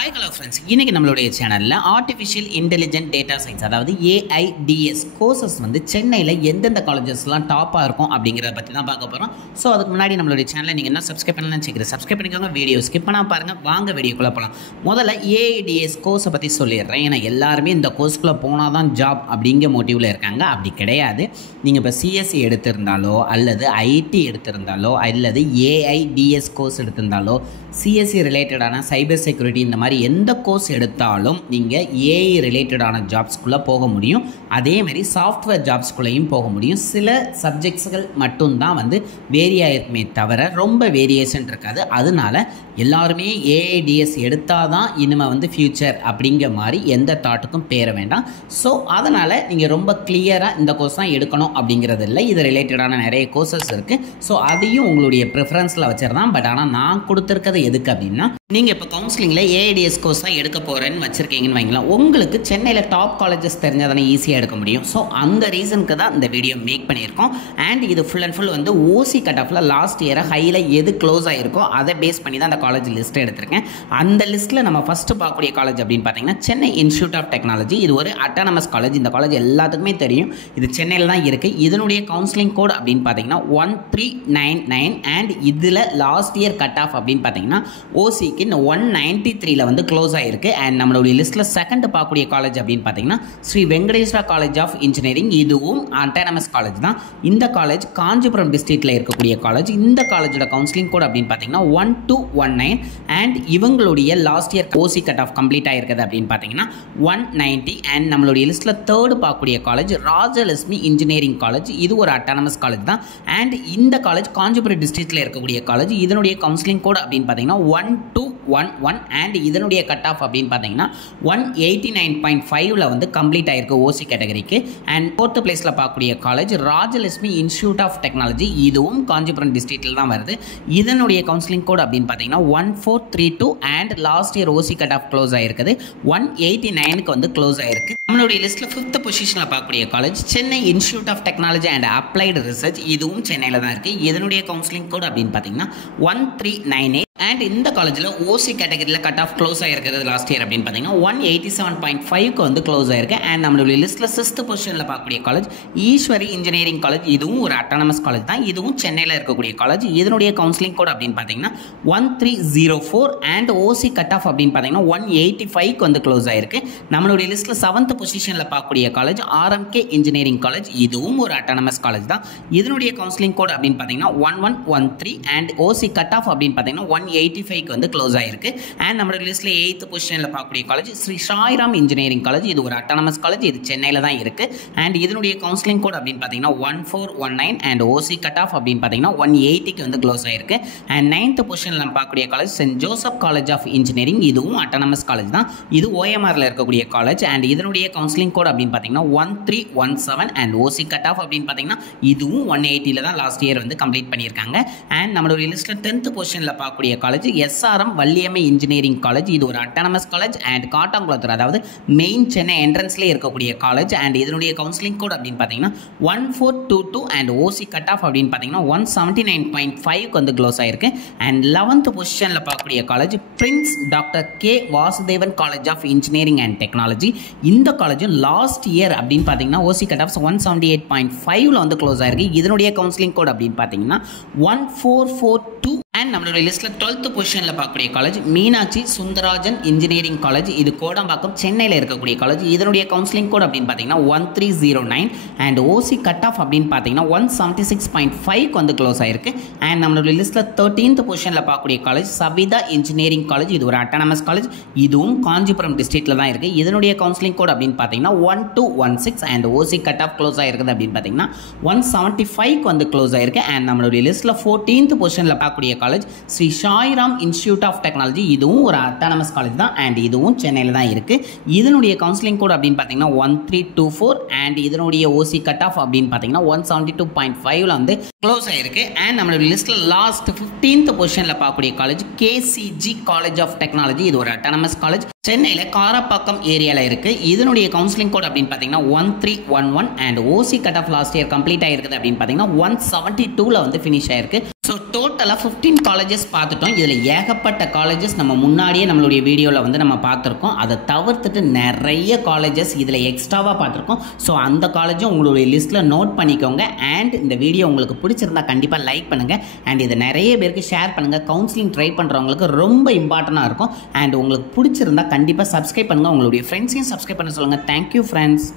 Hi hello friends, இன்றைக்கி நம்மளுடைய சேனலில் ஆர்டிஃபிஷியல் இன்டெலிஜென்ட் டேட்டா சயின்ஸ் அதாவது ஏஐடிஎஸ் கோர்சஸ் வந்து சென்னையில் எந்தெந்த காலேஜஸ்லாம் டாப்பாக இருக்கும் அப்படிங்கிறத பற்றி தான் பார்க்க போகிறோம். ஸோ அதுக்கு முன்னாடி நம்மளுடைய சேனலை நீங்கள் என்ன சப்ஸ்கிரைப் பண்ணலாம் சீக்கிரம் சப்ஸ்கிரைப் பண்ணிக்கோங்க. வீடியோ ஸ்கிப் பண்ணால் பாருங்கள். வாங்க வீடியோக்குள்ளே போகலாம். முதல்ல ஏஐடிஎஸ் கோர்ஸை பற்றி சொல்லிடுறேன். ஏன்னா எல்லாருமே இந்த கோர்ஸ்க்குள்ளே போனால் தான் ஜாப் அப்படிங்கிற மோட்டிவில் இருக்காங்க. அப்படி கிடையாது. நீங்கள் இப்போ சிஎஸ்சி எடுத்திருந்தாலோ அல்லது ஐடி எடுத்திருந்தாலோ அல்லது ஏஐடிஎஸ் கோர்ஸ் எடுத்திருந்தாலோ சிஎஸ்சி ரிலேட்டடான சைபர் செக்யூரிட்டி இந்த மாதிரி எந்த கோர்ஸ் எடுத்தாலும் நீங்கள் ஏஐ ரிலேட்டடான ஜாப்ஸ்குள்ளே போக முடியும். அதேமாதிரி சாஃப்ட்வேர் ஜாப்ஸ்குள்ளேயும் போக முடியும். சில சப்ஜெக்ட்ஸ்கள் மட்டும்தான் வந்து வேரி ஆகிருக்குமே தவிர ரொம்ப வேரியேஷன் இருக்காது. அதனால எல்லாருமே ஏஐடிஎஸ் எடுத்தால் தான் இனிமேல் வந்து ஃப்யூச்சர் அப்படிங்கிற மாதிரி எந்த தாட்டுக்கும் பேர வேண்டாம். ஸோ அதனால் நீங்கள் ரொம்ப கிளியராக இந்த கோர்ஸ் தான் எடுக்கணும் அப்படிங்கிறது இல்லை. இது ரிலேட்டடான நிறைய கோர்சஸ் இருக்குது. ஸோ அதையும் உங்களுடைய ப்ரிஃபரன்ஸில் வச்சுருந்தான். பட் ஆனால் நான் கொடுத்துருக்கிறது எதுக்கு அப்படின்னா, நீங்கள் இப்போ கவுன்சிலிங்கில் ஏஐடிஎஸ் கோர்ஸ் தான் எடுக்க போகிறேன்னு வச்சுருக்கீங்கன்னு வைங்களேன். உங்களுக்கு சென்னையில் டாப் காலேஜஸ் தெரிஞ்சால் தானே ஈஸியாக எடுக்க முடியும். ஸோ அந்த ரீசனுக்கு தான் இந்த வீடியோ மேக் பண்ணியிருக்கோம். அண்ட் இது ஃபுல் அண்ட் ஃபுல் வந்து ஓசி கட் ஆஃபில் லாஸ்ட் இயரை ஹையில் எது க்ளோஸ் ஆகிருக்கோ அதை பேஸ் பண்ணி தான் அந்த காலேஜ் லிஸ்ட் எடுத்திருக்கேன். அந்த லிஸ்ட்டில் நம்ம ஃபஸ்ட்டு பார்க்கக்கூடிய காலேஜ் அப்படின்னு பார்த்தீங்கன்னா சென்னை இன்ஸ்டியூட் ஆஃப் டெக்னாலஜி. இது ஒரு அட்டானமஸ் காலேஜ். இந்த காலேஜ் எல்லாத்துக்குமே தெரியும். இது சென்னையில் தான் இருக்குது. இதனுடைய கவுன்சிலிங் கோட் அப்படின்னு பார்த்தீங்கன்னா 1399. அண்ட் இதில் லாஸ்ட் இயர் கட் ஆஃப் அப்படின்னு பார்த்தீங்கன்னா ஓசிக்கு 193 வந்து க்ளோஸ் ஆகிருக்கு. அண்ட் நம்மளுடைய லிஸ்ட்டில் செகண்ட் பார்க்கக்கூடிய காலேஜ் அப்படின்னு பார்த்தீங்கன்னா Sri Venkateswara college of engineering. இதுவும் அட்டானமஸ் காலேஜ் தான். இந்த காலேஜ் காஞ்சிபுரம் டிஸ்ட்ரிக்டில் இருக்கக்கூடிய காலேஜ். இந்த காலேஜோட கவுன்சிலிங் கோட் அப்படின்னு பார்த்தீங்கன்னா 1219. அண்ட் இவங்களுடைய லாஸ்ட் இயர் ஓசி கட் ஆஃப் கம்ப்ளீட் ஆகிருக்குது அப்படின்னு பார்த்தீங்கன்னா 190. அண்ட் நம்மளுடைய லிஸ்ட்டில் தேர்டு பார்க்கக்கூடிய காலேஜ் ராஜலட்சுமி இன்ஜினியரிங் காலேஜ். இது ஒரு அட்டானமஸ் காலேஜ் தான். அண்ட் இந்த காலேஜ் காஞ்சிபுரம் டிஸ்ட்ரிக்டில் இருக்கக்கூடிய காலேஜ். இதனுடைய கவுன்சிலிங் கோட் அப்படின்னு பார்த்தீங்கன்னா 1211. அண்ட் இதனுடைய கட் ஆஃப் அப்படின்னு பார்த்தீங்கன்னா 189.5 வந்து கம்ப்ளீட் ஆகிருக்கு ஓசி கேட்டகரிக்கு. அண்ட் ஃபோர்த்து பிளேஸில் பார்க்கக்கூடிய college Rajalakshmi institute of technology. இதுவும் காஞ்சிபுரம் டிஸ்ட்ரிக்டில் தான் வருது. இதனுடைய கவுன்சிலிங் கோட் அப்படின்னு பார்த்தீங்கன்னா 1432. And last year OC cut off close ஆகிருக்குது 189க்கு வந்து க்ளோஸ் ஆகிருக்கு. நம்மளுடைய லிஸ்ட்டில் ஃபிஃப்த் பொசிஷனில் பார்க்கக்கூடிய college Chennai institute of technology and applied research. இதுவும் சென்னையில் தான் இருக்குது. இதனுடைய கவுன்சிலிங் கோட் அப்படின்னு பார்த்தீங்கன்னா 1398. அண்ட் இந்த காலேஜில் ஓசி கேட்டகரியில் கட் ஆஃப் க்ளோஸ் ஆகிருக்கிறது லாஸ்ட் இயர் அப்படின்னு பார்த்தீங்கன்னா 187.5க்கு வந்து க்ளோஸ் ஆகிருக்கு. அண்ட் நம்மளுடைய லிஸ்ட்டில் சிக்ஸ்த் பொசிஷனில் பார்க்கக்கூடிய காலேஜ் ஈஸ்வரி இன்ஜினியரிங் காலேஜ். இதுவும் ஒரு அட்டானமஸ் காலேஜ் தான். இதுவும் சென்னையில் இருக்கக்கூடிய காலேஜ். இதனுடைய கவுன்சிலிங் கோட் அப்படின்னு பார்த்தீங்கன்னா 1304. அண்ட் ஓசி கட் ஆஃப் அப்படின்னு பார்த்தீங்கன்னா 185க்கு வந்து க்ளோஸ் ஆகிருக்கு. நம்மளுடைய லிஸ்ட்டில் செவன்த் பொசிஷனில் பார்க்கக்கூடிய காலேஜ் ஆர்எம்கே இன்ஜினியரிங் காலேஜ். இதுவும் ஒரு அட்டானமஸ் காலேஜ் தான். இதனுடைய கவுன்சிலிங் கோட் அப்படின்னு பார்த்தீங்கன்னா 1113. அண்ட் ஓசி கட் ஆஃப் அப்படின்னு பார்த்தீங்கன்னா 185க்கு வந்து க்ளோஸ் ஆகிருக்கு. அண்ட் நம்மளுடைய லிஸ்ட்டில் எயித்து பொசிஷனில் பார்க்கக்கூடிய college Sri Sairam engineering college. இது ஒரு அட்டானமஸ் காலேஜ். இது சென்னையில் தான் இருக்குது. அண்ட் இதனுடைய கவுன்சிலிங் கோட் அப்படின்னு பார்த்தீங்கன்னா 1419. அண்ட் ஓசி கட் ஆஃப் அப்படின்னு பார்த்தீங்கன்னா 180க்கு வந்து க்ளோஸ் ஆகிருக்கு. அண்ட் நைன்த் பொசிஷனில் நம்ம பார்க்கக்கூடிய college saint Joseph college of engineering. இதுவும் அட்டானமஸ் காலேஜ் தான். இது ஓஎம்ஆரில் இருக்கக்கூடிய காலேஜ். அண்ட் இதனுடைய கவுன்சிலிங் கோட் அப்படின்னு பார்த்தீங்கன்னா 1317. அண்ட் ஓசி கட் ஆஃப் அப்படின்னு பார்த்தீங்கன்னா இதுவும் 180ல் தான் லாஸ்ட் இயர் வந்து கம்ப்ளீட் பண்ணியிருக்காங்க. அண்ட் நம்மளுடைய லிஸ்ட்டில் 10th பொசிஷனில் பார்க்கக்கூடிய college SRM Valliammai engineering college. இது ஒரு அட்டானமஸ் காலேஜ். அண்ட் காட்டாங்குளத்தூர் அதாவது மெயின் சென்னை என்ட்ரன்ஸ்லேயே இருக்கக்கூடிய காலேஜ். அண்ட் இதனுடைய கவுன்சிலிங் கோட் அப்படின்னு பார்த்தீங்கன்னா 1422. அண்ட் ஓசி கட் ஆஃப் அப்படின்னு பார்த்தீங்கன்னா 179.5க்கு வந்து க்ளோஸ் ஆகிருக்கு. அண்ட் 11th பொசிஷனில் பார்க்கக்கூடிய college prince doctor K Vasudevan college of engineering and technology. இந்த காலேஜ் லாஸ்ட் இயர் அப்படின்னு பார்த்தீங்கன்னா ஓசி கட் ஆஃப் 178.5ல வந்து க்ளோஸ் ஆகிருக்கு. இதனுடைய கவுன்சிலிங் கோட் அப்படின்னு பார்த்தீங்கன்னா 1442. அண்ட் நம்மளுடைய லிஸ்ட்டில் 12th பொசிஷனில் பார்க்கக்கூடிய college Meenakshi Sundarajan engineering college. இது கோடம்பாக்கம் சென்னையில் இருக்கக்கூடிய காலேஜ். இதனுடைய கவுன்சிலிங் கோட் அப்படின்னு பார்த்தீங்கன்னா 1309. அண்ட் ஓசி கட் ஆஃப் அப்படின்னு பார்த்தீங்கன்னா 176.5க்கு வந்து க்ளோஸ் ஆகிருக்கு. அண்ட் நம்மளுடைய லிஸ்ட்டில் 13th பொசிஷனில் பார்க்கக்கூடிய காலேஜ் சவிதா இன்ஜினியரிங் காலேஜ். இது ஒரு அட்டானமஸ் காலேஜ். இதுவும் காஞ்சிபுரம் டிஸ்ட்ரிக்டில் தான் இருக்குது. இதனுடைய கவுன்சிலிங் கோட் அப்படின்னு பார்த்தீங்கன்னா 1216. And OC cut off close ஆகிருக்குது அப்படின்னு பார்த்தீங்கன்னா 175க்கு வந்து க்ளோஸ் ஆகிருக்கு. அண்ட் நம்மளுடைய லிஸ்ட்டில் 14th பொசிஷனில் பார்க்கக்கூடிய college Sri Sairam institute of technology. இதுவும் ஒரு அட்டானமஸ் காலேஜ் தான். அண்ட் இதுவும் சென்னையில் தான் இருக்குது. இதனுடைய கவுன்சிலிங் கோட் அப்படின்னு பார்த்தீங்கன்னா 1324. அண்ட் இதனுடைய ஓசி கட் ஆஃப் அப்படின்னு பார்த்தீங்கன்னா 172.5ல் வந்து க்ளோஸ் ஆயிருக்கு. அண்ட் நம்மளுடைய லிஸ்ட்டில் லாஸ்ட் 15th பொசிஷனில் பார்க்கக்கூடிய college KCG college of technology. இது ஒரு அட்டானமஸ் காலேஜ், சென்னையில் காரப்பாக்கம் ஏரியாவில் இருக்குது. இதனுடைய கவுன்சிலிங் கோட் அப்படின்னு பார்த்தீங்கன்னா 1311 and OC cut off last year complete ஆகிருக்குது அப்படின்னு பார்த்தீங்கன்னா 172ல் வந்து ஃபினிஷ் ஆயிருக்கு. ஸோ டோட்டலாக 15 காலேஜஸ் பார்த்துட்டோம். இதில் ஏகப்பட்ட காலேஜஸ் நம்ம முன்னாடியே நம்மளுடைய வீடியோவில் வந்து நம்ம பார்த்துருக்கோம். அதை தவிர்த்துட்டு நிறைய காலேஜஸ் இதில் எக்ஸ்ட்ராவாக பார்த்துருக்கோம். ஸோ அந்த காலேஜும் உங்களுடைய லிஸ்ட்டில் நோட் பண்ணிக்கோங்க. அண்ட் இந்த வீடியோ உங்களுக்கு பிடிச்சிருந்தா கண்டிப்பாக லைக் பண்ணுங்கள் அண்ட் இதை நிறைய பேருக்கு ஷேர் பண்ணுங்கள். கவுன்சிலிங் ட்ரை பண்ணுறவங்களுக்கு ரொம்ப இம்பார்ட்டண்ட்டாக இருக்கும். அண்ட் உங்களுக்கு பிடிச்சிருந்தா கண்டிப்பாக சப்ஸ்கிரைப் பண்ணுங்கள். உங்களுடைய ஃப்ரெண்ட்ஸையும் சப்ஸ்கிரைப் பண்ண சொல்லுங்கள். Thank you friends.